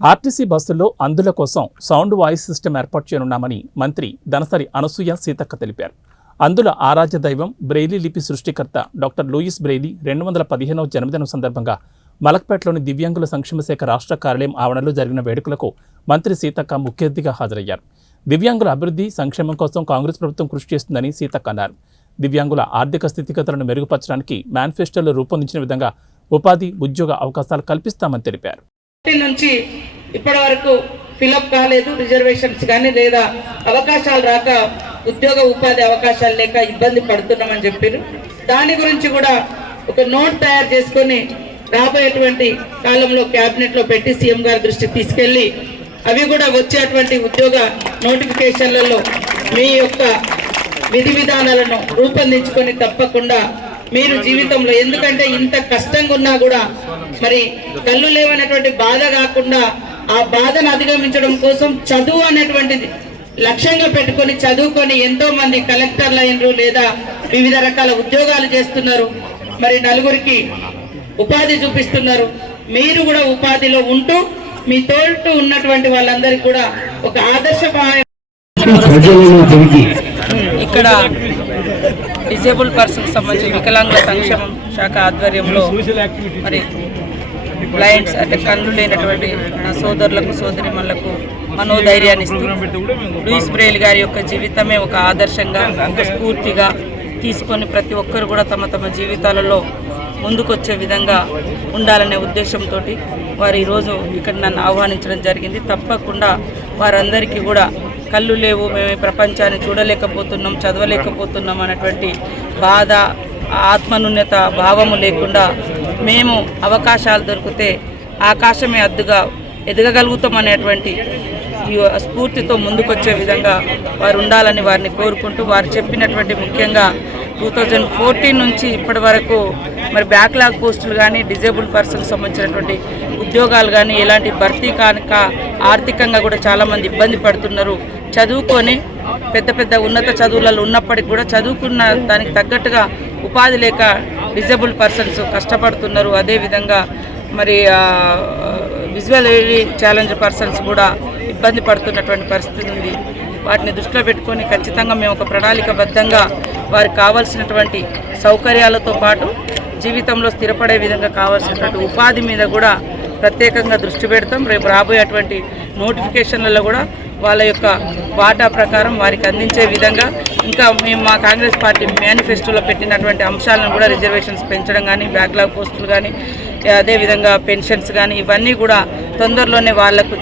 RTC బస్సుల్లో అందుల కోసం సౌండ్ వాయిస్ సిస్టమ్ ఏర్పాటు చేయనున్నామని మంత్రి దనసరి అనసూయ సీతక్క తెలిపారు. అందుల ఆరాధ్య దైవం బ్రెయిలీ లిపి సృష్టికర్త డాక్టర్ లూయిస్ బ్రెయిలీ 215వ జన్మదినం సందర్భంగా మలక్పేటలోని దివ్యాంగుల సంక్షేమ శాఖ రాష్ట్ర కార్యాలయం ఆవరణలో జరిగిన వేడుకలకు మంత్రి సీతక్క ముఖ్య అతిథిగా హాజరయ్యారు. దివ్యాంగుల అభివృద్ధి సంక్షేమం కోసం కాంగ్రెస్ ప్రభుత్వం కృషి చేస్తుందని సీతక్క అన్నారు. దివ్యాంగుల ఆర్థిక స్థితిగతులను మెరుగుపరచడానికి మేనిఫెస్టోలో రూపొందించిన విధంగా ఉపాధి, ఉద్యోగ అవకాశాలు కల్పిస్తామని తెలిపారు. నుంచి ఇప్పటి వరకు ఫిలప్ కాలేదు, రిజర్వేషన్స్ కానీ లేదా అవకాశాలు రాక ఉద్యోగ ఉపాధి అవకాశాలు లేక ఇబ్బంది పడుతున్నామని చెప్పారు. దాని గురించి కూడా ఒక నోట్ తయారు చేసుకొని రాబోయేటువంటి కాలంలో క్యాబినెట్ లో పెట్టి సీఎం గారి దృష్టికి తీసుకెళ్లి అవి కూడా వచ్చేటువంటి ఉద్యోగ నోటిఫికేషన్లలో మీ యొక్క విధి విధానాలను రూపొందించుకొని తప్పకుండా మీరు జీవితంలో, ఎందుకంటే ఇంత కష్టంగా ఉన్నా కూడా మరి కళ్ళు లేవనేటువంటి బాధ కాకుండా ఆ బాధను అధిగమించడం కోసం చదువు అనేటువంటిది లక్ష్యంగా పెట్టుకొని చదువుకొని ఎంతో మంది కలెక్టర్లు అయినరు లేదా వివిధ రకాల ఉద్యోగాలు చేస్తున్నారు. మరి నలుగురికి ఉపాధి చూపిస్తున్నారు. మీరు కూడా ఉపాధిలో ఉంటూ మీ తోడు ఉన్నటువంటి వాళ్ళందరికీ కూడా ఒక ఆదర్శప్రాయం. ఇక్కడ డిజేబుల్ పర్సన్ సంబంధించి వికలాంగుల సంక్షేమం శాఖ ఆధ్వర్యంలో మరి బ్లైండ్స్ అంటే కళ్ళు లేనటువంటి సోదరులకు సోదరిమణులకు మనోధైర్యాన్ని ఇస్తూ లూయిస్ బ్రెయిలీ గారి యొక్క జీవితమే ఒక ఆదర్శంగా, ఒక స్ఫూర్తిగా తీసుకొని ప్రతి ఒక్కరు కూడా తమ తమ జీవితాలలో ముందుకొచ్చే విధంగా ఉండాలనే ఉద్దేశంతో వారు ఈరోజు ఇక్కడ నన్ను ఆహ్వానించడం జరిగింది. తప్పకుండా వారందరికీ కూడా కళ్ళు లేవు, మేము ఈ ప్రపంచాన్ని చూడలేకపోతున్నాం, చదవలేకపోతున్నాం అన్నటువంటి బాధ, ఆత్మనున్నత భావము లేకుండా మేము అవకాశాలు దొరికితే ఆకాశమే అద్దుగా ఎదగగలుగుతాం అనేటువంటి ఈ స్ఫూర్తితో ముందుకొచ్చే విధంగా వారు ఉండాలని వారిని కోరుకుంటూ, వారు చెప్పినటువంటి ముఖ్యంగా 2014 నుంచి ఇప్పటి వరకు మరి బ్యాక్లాగ్ పోస్టులు కానీ, డిజేబుల్ పర్సన్కి సంబంధించినటువంటి ఉద్యోగాలు కానీ ఎలాంటి భర్తీ కాక ఆర్థికంగా కూడా చాలామంది ఇబ్బంది పడుతున్నారు. చదువుకొని పెద్ద పెద్ద ఉన్నత చదువులలో ఉన్నప్పటికీ కూడా చదువుకున్న దానికి తగ్గట్టుగా ఉపాధి లేక డిజేబుల్ పర్సన్స్ కష్టపడుతున్నారు. అదేవిధంగా మరి విజువల్లీ ఛాలెంజ్ పర్సన్స్ కూడా ఇబ్బంది పడుతున్నటువంటి పరిస్థితి ఉంది. వాటిని దృష్టిలో పెట్టుకొని ఖచ్చితంగా మేము ఒక ప్రణాళికబద్ధంగా వారికి కావాల్సినటువంటి సౌకర్యాలతో పాటు జీవితంలో స్థిరపడే విధంగా కావాల్సినటువంటి ఉపాధి మీద కూడా ప్రత్యేకంగా దృష్టి పెడతాం. రేపు రాబోయేటువంటి నోటిఫికేషన్లలో కూడా వాళ్ళ యొక్క వాటా ప్రకారం వారికి అందించే విధంగా ఇంకా మేము మా కాంగ్రెస్ పార్టీ మేనిఫెస్టోలో పెట్టినటువంటి అంశాలను కూడా రిజర్వేషన్స్ పెంచడం కానీ, బ్యాక్లాగ్ పోస్టులు కానీ, అదేవిధంగా పెన్షన్స్ కానీ ఇవన్నీ కూడా తొందరలోనే వాళ్లకు